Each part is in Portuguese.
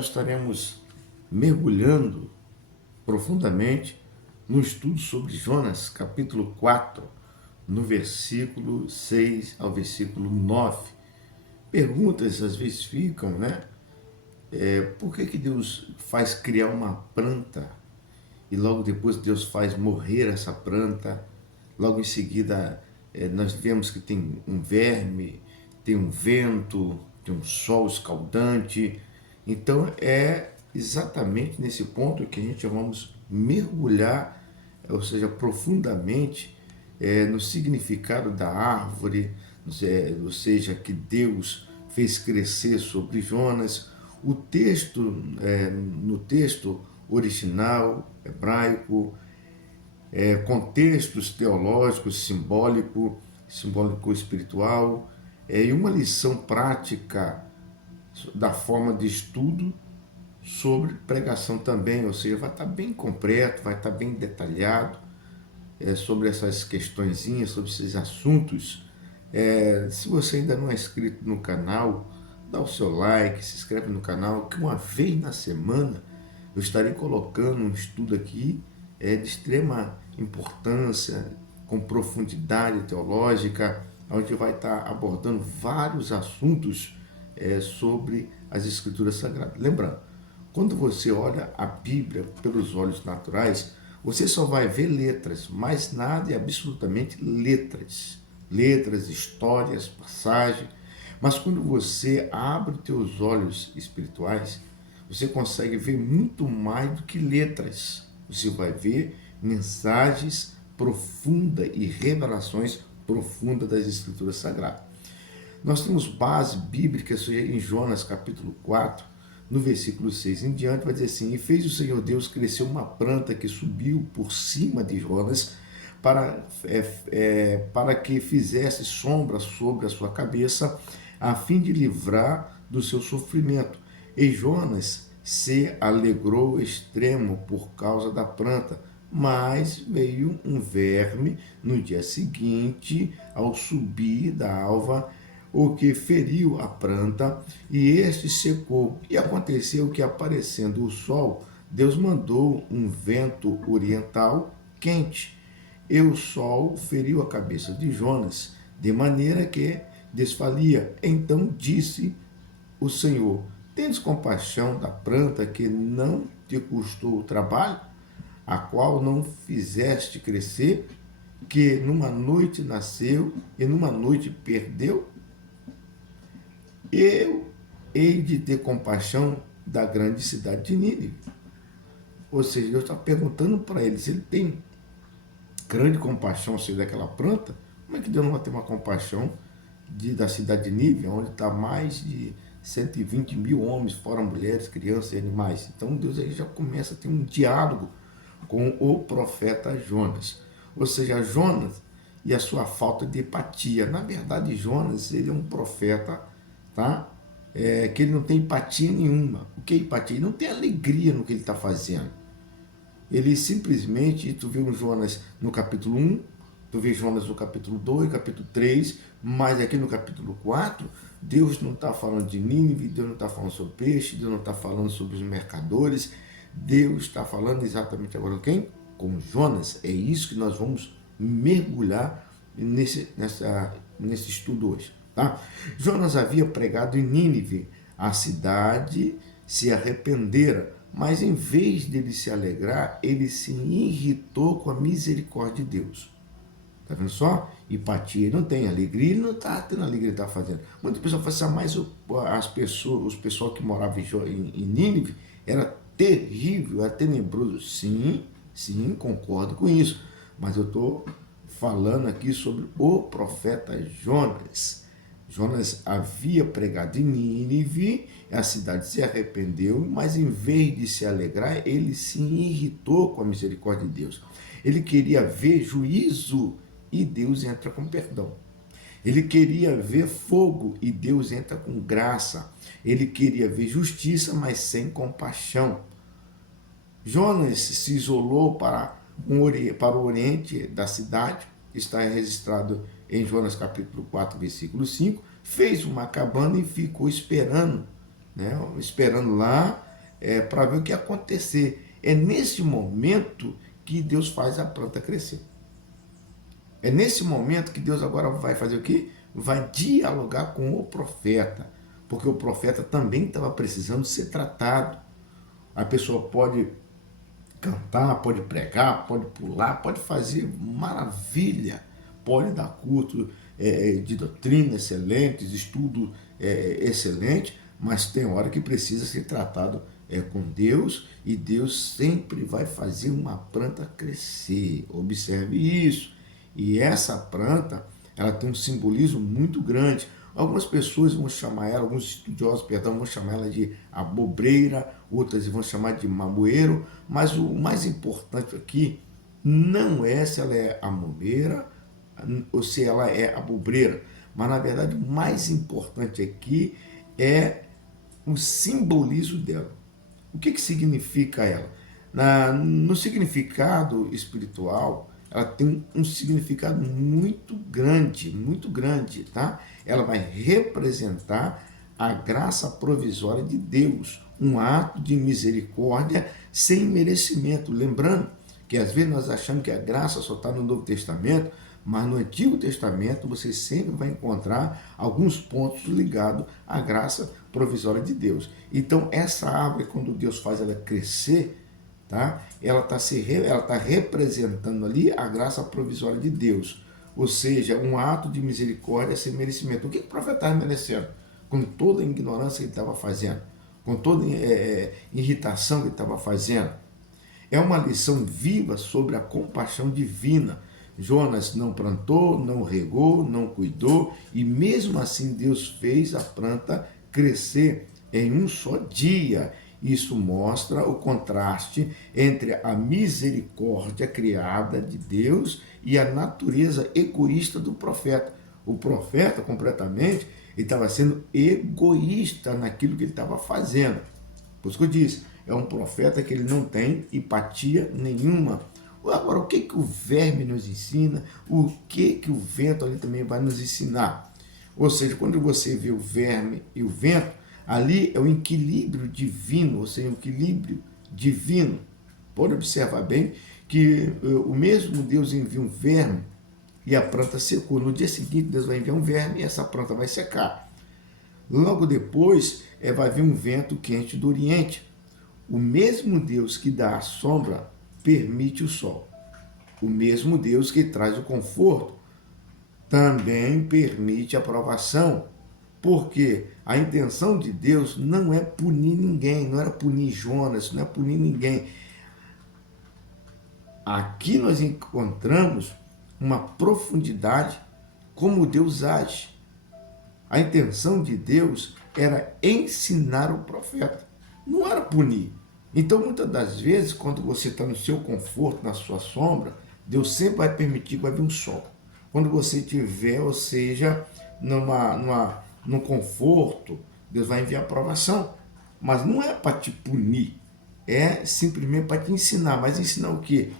nós estaremos mergulhando profundamente no estudo sobre Jonas, capítulo 4, no versículo 6 ao versículo 9. Perguntas às vezes ficam, né? Por que Deus faz criar uma planta e logo depois Deus faz morrer essa planta? Logo em seguida, nós vemos que tem um verme, tem um vento, tem um sol escaldante. Então, é exatamente nesse ponto que a gente vamos mergulhar, ou seja, profundamente, no significado da árvore, ou seja, que Deus fez crescer sobre Jonas. O texto, no texto original hebraico, contextos teológicos, simbólico espiritual, e uma lição prática da forma de estudo sobre pregação também, ou seja, vai estar bem completo, vai estar bem detalhado sobre essas questõezinhas, sobre esses assuntos. Se você ainda não é inscrito no canal, dá o seu like, se inscreve no canal, que uma vez na semana eu estarei colocando um estudo aqui de extrema importância, com profundidade teológica, onde vai estar abordando vários assuntos sobre as Escrituras Sagradas. Lembrando, quando você olha a Bíblia pelos olhos naturais, você só vai ver letras, mais nada e absolutamente letras. Letras, histórias, passagens. Mas quando você abre os teus olhos espirituais, você consegue ver muito mais do que letras. Você vai ver mensagens profundas e revelações profundas das Escrituras Sagradas. Nós temos base bíblica em Jonas capítulo 4, no versículo 6 em diante, vai dizer assim: e fez o Senhor Deus crescer uma planta que subiu por cima de Jonas para que fizesse sombra sobre a sua cabeça, a fim de livrar do seu sofrimento. E Jonas se alegrou extremo por causa da planta, mas veio um verme no dia seguinte, ao subir da alva, o que feriu a planta, e este secou. E aconteceu que, aparecendo o sol, Deus mandou um vento oriental quente, e o sol feriu a cabeça de Jonas, de maneira que desfalia. Então disse o Senhor: tendes compaixão da planta que não te custou o trabalho, a qual não fizeste crescer, que numa noite nasceu e numa noite perdeu? Eu hei de ter compaixão da grande cidade de Nínive. Ou seja, Deus está perguntando para ele se ele tem grande compaixão, seja daquela planta. Como é que Deus não vai ter uma compaixão da cidade de Nínive, onde está mais de 120 mil homens, fora mulheres, crianças e animais? Então Deus aí já começa a ter um diálogo com o profeta Jonas. Ou seja, Jonas e a sua falta de empatia. Na verdade, Jonas, ele é um profeta, tá? Que ele não tem empatia nenhuma. O que é empatia? Ele não tem alegria no que ele está fazendo. Ele simplesmente, tu vê o Jonas no capítulo 1, tu vê Jonas no capítulo 2, capítulo 3, mas aqui no capítulo 4, Deus não está falando de Nínive, Deus não está falando sobre peixe, Deus não está falando sobre os mercadores, Deus está falando exatamente agora com quem? Com Jonas. É isso que nós vamos mergulhar nesse estudo hoje. Tá? Jonas havia pregado em Nínive, a cidade se arrependera, mas em vez de ele se alegrar, ele se irritou com a misericórdia de Deus. Tá vendo só? Empatia ele não tem, alegria ele não está tendo alegria, ele está fazendo. Muitas pessoas falam assim, mas os pessoal que moravam em Nínive era terrível, era tenebroso. Sim, sim, concordo com isso. Mas eu estou falando aqui sobre o profeta Jonas. Jonas havia pregado em Nínive, a cidade se arrependeu, mas em vez de se alegrar, ele se irritou com a misericórdia de Deus. Ele queria ver juízo e Deus entra com perdão. Ele queria ver fogo e Deus entra com graça. Ele queria ver justiça, mas sem compaixão. Jonas se isolou para o oriente da cidade, está registrado em Jonas capítulo 4, versículo 5, fez uma cabana e ficou esperando, né? Esperando lá para ver o que ia acontecer. É nesse momento que Deus faz a planta crescer. É nesse momento que Deus agora vai fazer o quê? Vai dialogar com o profeta, porque o profeta também estava precisando ser tratado. A pessoa pode cantar, pode pregar, pode pular, pode fazer maravilha, pode dar culto de doutrina excelentes, estudo excelente, mas tem hora que precisa ser tratado com Deus, e Deus sempre vai fazer uma planta crescer. Observe isso. E essa planta, ela tem um simbolismo muito grande. Algumas pessoas vão chamar ela, alguns estudiosos, perdão, vão chamar ela de abobreira, outras vão chamar de mamoeiro, mas o mais importante aqui não é se ela é amomeira ou se ela é abobreira, mas na verdade o mais importante aqui é o simbolismo dela. O que significa ela? No significado espiritual, ela tem um significado muito grande, tá? Ela vai representar a graça provisória de Deus, um ato de misericórdia sem merecimento. Lembrando que às vezes nós achamos que a graça só está no Novo Testamento, mas no Antigo Testamento você sempre vai encontrar alguns pontos ligados à graça provisória de Deus. Então essa árvore, quando Deus faz ela crescer, tá? Ela está representando ali a graça provisória de Deus, ou seja, um ato de misericórdia sem merecimento. O que o profeta estava merecendo? Com toda a ignorância que ele estava fazendo, com toda a irritação que ele estava fazendo. É uma lição viva sobre a compaixão divina. Jonas não plantou, não regou, não cuidou, e mesmo assim Deus fez a planta crescer em um só dia. Isso mostra o contraste entre a misericórdia criada de Deus e a natureza egoísta do profeta. O profeta, completamente, ele estava sendo egoísta naquilo que ele estava fazendo. Por isso que eu disse, é um profeta que ele não tem empatia nenhuma. Agora, o que o verme nos ensina? O que o vento ali também vai nos ensinar? Ou seja, quando você vê o verme e o vento, ali é o equilíbrio divino, ou seja, o equilíbrio divino. Pode observar bem que o mesmo Deus envia um verme e a planta secou. No dia seguinte, Deus vai enviar um verme e essa planta vai secar. Logo depois, vai vir um vento quente do Oriente. O mesmo Deus que dá a sombra permite o sol. O mesmo Deus que traz o conforto também permite a provação. Porque a intenção de Deus não é punir ninguém, não era punir Jonas, não é punir ninguém. Aqui nós encontramos uma profundidade como Deus age. A intenção de Deus era ensinar o profeta, não era punir. Então, muitas das vezes, quando você está no seu conforto, na sua sombra, Deus sempre vai permitir que vai vir um sol. Quando você estiver, ou seja, no conforto, Deus vai enviar aprovação. Mas não é para te punir, é simplesmente para te ensinar. Mas ensinar o quê?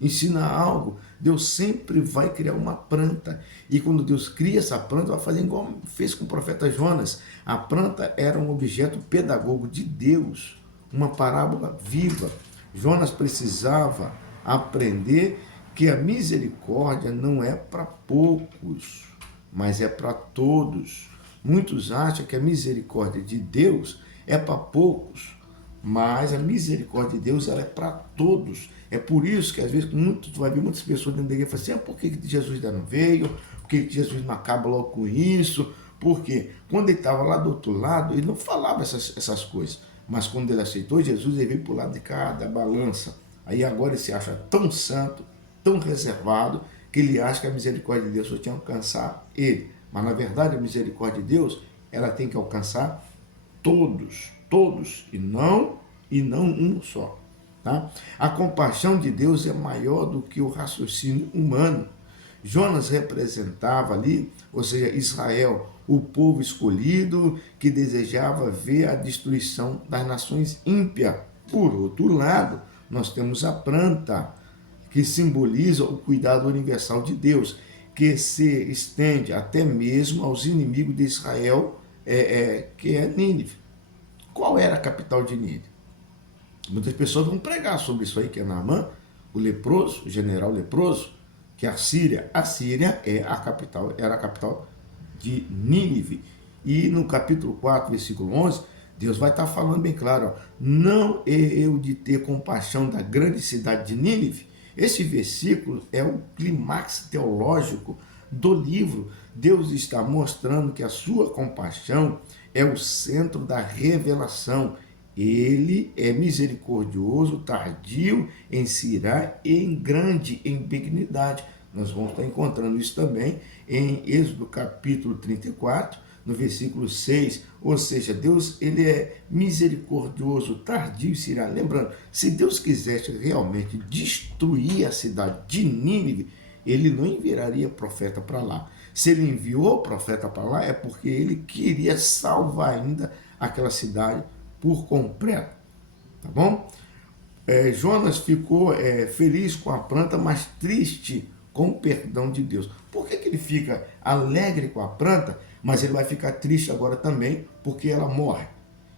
Ensinar algo. Deus sempre vai criar uma planta. E quando Deus cria essa planta, vai fazer igual fez com o profeta Jonas. A planta era um objeto pedagogo de Deus, uma parábola viva. Jonas precisava aprender que a misericórdia não é para poucos, mas é para todos. Muitos acham que a misericórdia de Deus é para poucos, mas a misericórdia de Deus ela é para todos. É por isso que às vezes tu vai ver muitas pessoas dentro da igreja e falam assim, por que Jesus ainda não veio? Por que Jesus não acaba logo com isso? Porque quando ele estava lá do outro lado, ele não falava essas coisas. Mas quando ele aceitou Jesus, ele veio para o lado de cá, da balança. Aí agora ele se acha tão santo, tão reservado, que ele acha que a misericórdia de Deus só tinha que alcançar ele. Mas na verdade a misericórdia de Deus, ela tem que alcançar todos, e não um só. Tá? A compaixão de Deus é maior do que o raciocínio humano. Jonas representava ali, ou seja, Israel, o povo escolhido que desejava ver a destruição das nações ímpias. Por outro lado, nós temos a planta, que simboliza o cuidado universal de Deus, que se estende até mesmo aos inimigos de Israel, que é Nínive. Qual era a capital de Nínive? Muitas pessoas vão pregar sobre isso aí, que é Naamã, o leproso, o general leproso, que é a Síria é a capital, era a capital de Nínive. E no capítulo 4, versículo 11, Deus vai estar falando bem claro, ó, não é eu de ter compaixão da grande cidade de Nínive. Esse versículo é o clímax teológico do livro. Deus está mostrando que a sua compaixão é o centro da revelação. Ele é misericordioso, tardio em se irar e em grande em benignidade. Nós vamos estar encontrando isso também em Êxodo capítulo 34, no versículo 6. Ou seja, Deus ele é misericordioso, tardio em se irar. Lembrando, se Deus quisesse realmente destruir a cidade de Nínive, ele não enviaria profeta para lá. Se ele enviou profeta para lá, é porque ele queria salvar ainda aquela cidade por completo, tá bom? Jonas ficou feliz com a planta, mas triste com o perdão de Deus. Por que ele fica alegre com a planta, mas ele vai ficar triste agora também, porque ela morre?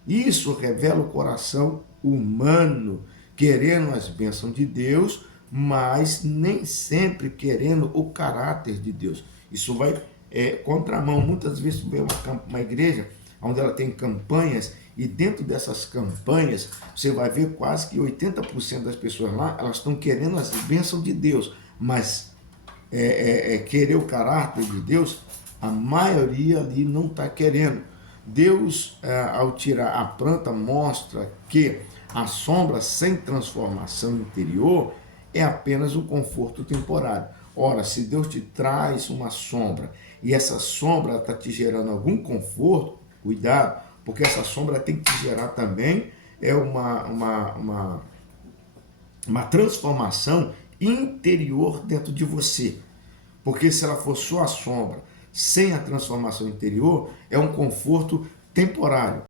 Isso revela o coração humano, querendo as bênçãos de Deus, mas nem sempre querendo o caráter de Deus. Isso vai contramão. Muitas vezes vê uma igreja onde ela tem campanhas, e dentro dessas campanhas, você vai ver quase que 80% das pessoas lá, elas estão querendo as bênçãos de Deus, mas querer o caráter de Deus, a maioria ali não está querendo. Deus, ao tirar a planta, mostra que a sombra sem transformação interior é apenas um conforto temporário. Ora, se Deus te traz uma sombra e essa sombra está te gerando algum conforto, cuidado, porque essa sombra tem que te gerar também uma transformação interior dentro de você. Porque se ela for só a sombra, sem a transformação interior, é um conforto temporário.